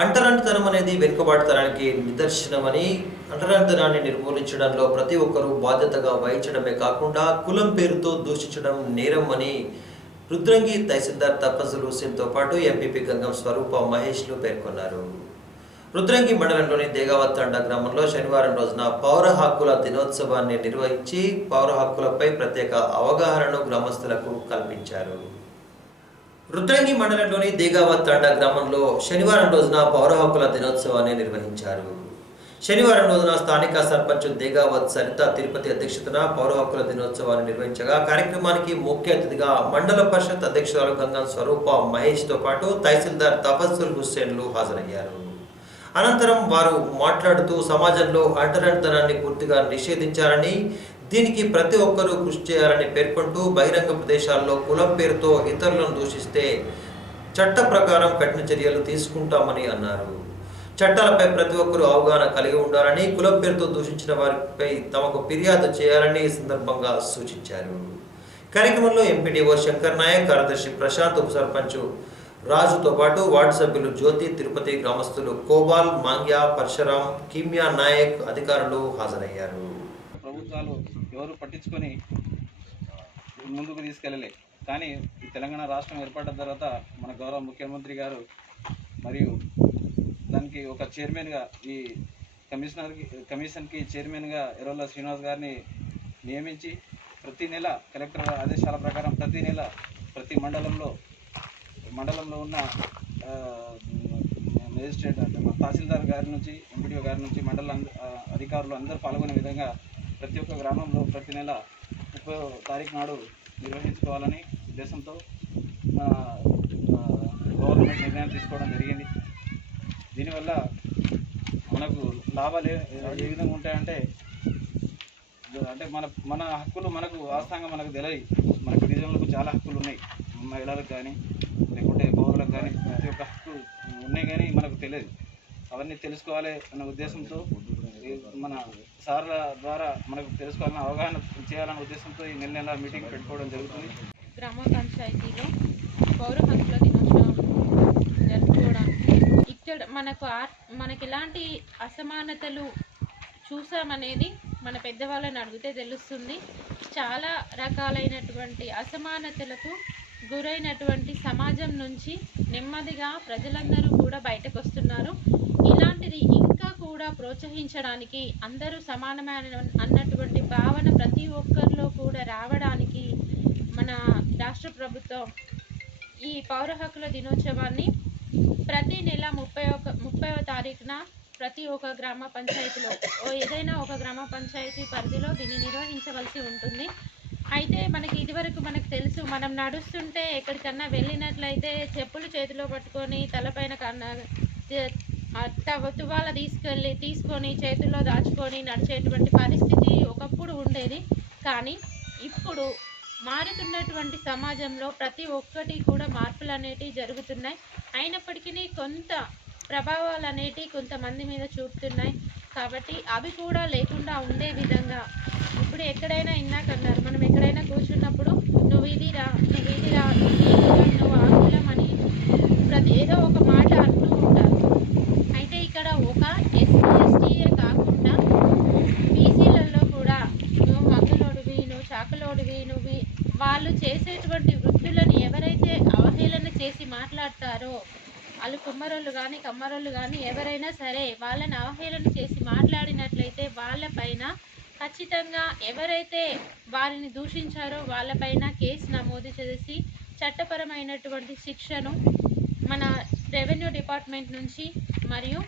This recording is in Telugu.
అంటరానితనం అనేది వెనుకబాటుతనానికి నిదర్శనమని అంటరానితనాన్ని నిర్మూలించడంలో ప్రతి ఒక్కరూ బాధ్యతగా వహించడమే కాకుండా కులం పేరుతో దూషించడం నేరం అని రుద్రంగి తహసీల్దార్ తప్పజుల్ హుసేన్తో పాటు ఎంపీపీ గంగం స్వరూప మహేష్లు పేర్కొన్నారు. రుద్రంగి మండలంలోని దేగావత్తండ గ్రామంలో శనివారం రోజున పౌర హక్కుల దినోత్సవాన్ని నిర్వహించి పౌర హక్కులపై ప్రత్యేక అవగాహనను గ్రామస్తులకు కల్పించారు. రుద్రంగి మండలంలోని దేగావత్ తాండా గ్రామంలో శనివారం రోజున పౌర హక్కుల దినోత్సవాన్ని నిర్వహించారు. శనివారం రోజున స్థానిక సర్పంచ్ దేగావత్ సరిత తిరుపతి అధ్యక్షతన పౌర హక్కుల దినోత్సవాన్ని నిర్వహించగా కార్యక్రమానికి ముఖ్య అతిథిగా మండల పరిషత్ అధ్యక్షురాలు గంగం స్వరూప మహేష్తో పాటు తహసీల్దార్ తపస్సుల్ హుస్సేన్లు హాజరయ్యారు. అనంతరం వారు మాట్లాడుతూ సమాజంలో అంటరానితనాన్ని పూర్తిగా నిషేధించారని దీనికి ప్రతి ఒక్కరూ కృషి చేయాలని పేర్కొంటూ బహిరంగ ప్రదేశాల్లో కులం పేరుతో ఇతరులను దూషిస్తే చట్ట ప్రకారం కఠిన చర్యలు తీసుకుంటామని అన్నారు. చట్టాలపై ప్రతి ఒక్కరూ అవగాహన కలిగి ఉండాలని కులం పేరుతో దూషించిన వారిపై తమకు ఫిర్యాదు చేయాలని ఈ సందర్భంగా సూచించారు. కార్యక్రమంలో ఎంపీడీఓ శంకర్ నాయక్ కార్యదర్శి ప్రశాంత్ ఉప సర్పంచ్ రాజుతో పాటు వార్డు సభ్యులు జ్యోతి తిరుపతి గ్రామస్తులు కోబాల్ మాంగ్యా పరశురాం కిమ్యా నాయక్ అధికారులు హాజరయ్యారు. ప్రభుత్వాలు ఎవరు పట్టించుకొని ముందుకు తీసుకెళ్ళలే. కానీ ఈ తెలంగాణ రాష్ట్రం ఏర్పడిన తర్వాత మన గౌరవ ముఖ్యమంత్రి గారు మరియు దానికి ఒక చైర్మన్గా ఈ కమిషనర్కి కమిషన్కి చైర్మన్గా ఎర్రల్ల శ్రీనివాస్ గారిని నియమించి ప్రతి నెల కలెక్టర్ ఆదేశాల ప్రకారం ప్రతి నెల ప్రతి మండలంలో మండలంలో ఉన్న మేజిస్ట్రేట్ అంటే మన తహసీల్దార్ గారి నుంచి ఎంపీడీఓ గారి నుంచి మండల అధికారులు అందరూ పాల్గొనే విధంగా ప్రతి ఒక్క గ్రామంలో ప్రతి నెల ముప్పై తారీఖు నాడు నిర్వహించుకోవాలని ఉద్దేశంతో గవర్నమెంట్ నిర్ణయం తీసుకోవడం జరిగింది. దీనివల్ల మనకు లాభాలు ఏ విధంగా ఉంటాయంటే అంటే మన మన హక్కులు మనకు వాస్తవంగా మనకు తెలియదు. మనకు గిరిజనులకు చాలా హక్కులు ఉన్నాయి. మహిళలకు కానీ లేకుంటే పౌరులకు కానీ ప్రతి ఒక్క హక్కు ఉన్నాయి కానీ మనకు తెలియదు. అవన్నీ తెలుసుకోవాలి అన్న ఉద్దేశంతో మన సార్ల ద్వారా మనకు తెలుసుకోవాలని అవగాహన చేయాలనే ఉద్దేశంతో ఈ నెల నెల మీటింగ్ పెట్టుకోవడం జరుగుతుంది. గ్రామ పంచాయతీలో పౌర హక్కుల దినోత్సవం జరుపుకోవడానికి ఇక్కడ మనకు ఆర్ మనకి ఎలాంటి అసమానతలు చూసామనేది మన పెద్దవాళ్ళని అడిగితే తెలుస్తుంది. చాలా రకాలైనటువంటి అసమానతలకు గురైనటువంటి సమాజం నుంచి నెమ్మదిగా ప్రజలందరూ కూడా బయటకు వస్తున్నారు ఇలాంటిది ఇంకా కూడా ప్రోత్సహించడానికి అందరూ సమానమైన అన్నటువంటి భావన ప్రతి ఒక్కరిలో కూడా రావడానికి మన రాష్ట్ర ప్రభుత్వం ఈ పౌర హక్కుల దినోత్సవాన్ని ప్రతి నెల ముప్పై ఒక ముప్పైవ తారీఖున ప్రతి ఒక్క గ్రామ పంచాయతీలో ఓ ఏదైనా ఒక గ్రామ పంచాయతీ పరిధిలో దీన్ని నిర్వహించవలసి ఉంటుంది. అయితే మనకి ఇదివరకు మనకు తెలుసు మనం నడుస్తుంటే ఎక్కడికన్నా వెళ్ళినట్లయితే చెప్పులు చేతిలో పట్టుకొని తలపైన కన్నా తువాల తీసుకెళ్ళి తీసుకొని చేతుల్లో దాచుకొని నడిచేటువంటి పరిస్థితి ఒకప్పుడు ఉండేది. కానీ ఇప్పుడు మారుతున్నటువంటి సమాజంలో ప్రతి ఒక్కటి కూడా మార్పులు అనేటివి జరుగుతున్నాయి. అయినప్పటికీ కొంత ప్రభావాలు అనేటివి కొంతమంది మీద చూపుతున్నాయి. కాబట్టి అవి కూడా లేకుండా ఉండే విధంగా ఇప్పుడు ఎక్కడైనా ఇందాక అన్నారు మనం ఎక్కడైనా కూర్చున్నప్పుడు నువ్వు ఇది రా నువ్వు ఇది రా నువ్వు ఈ కులం, నువ్వు ఆ కులం అని ప్రతి ఏదో ఒక మాట అంటూ ఉంటారు అయితే ఇక్కడ ఒక ఎస్సీ ఎస్టీఏ కాకుండా బీసీలలో కూడా నువ్వు మంగళోడివి నువ్వు చాకలోడివి నువ్వు వాళ్ళు చేసేటువంటి వృత్తులను ఎవరైతే అవహేళన చేసి మాట్లాడతారో వాళ్ళు కుమ్మరోళ్ళు కానీ కమ్మరోళ్ళు కానీ ఎవరైనా సరే వాళ్ళని అవహేళన చేసి మాట్లాడినట్లయితే వాళ్ళపైన ఖచ్చితంగా ఎవరైతే వారిని దూషించారో వాళ్ళపైన కేసు నమోదు చేసి చట్టపరమైనటువంటి శిక్షను మన రెవెన్యూ డిపార్ట్మెంట్ నుంచి మరియు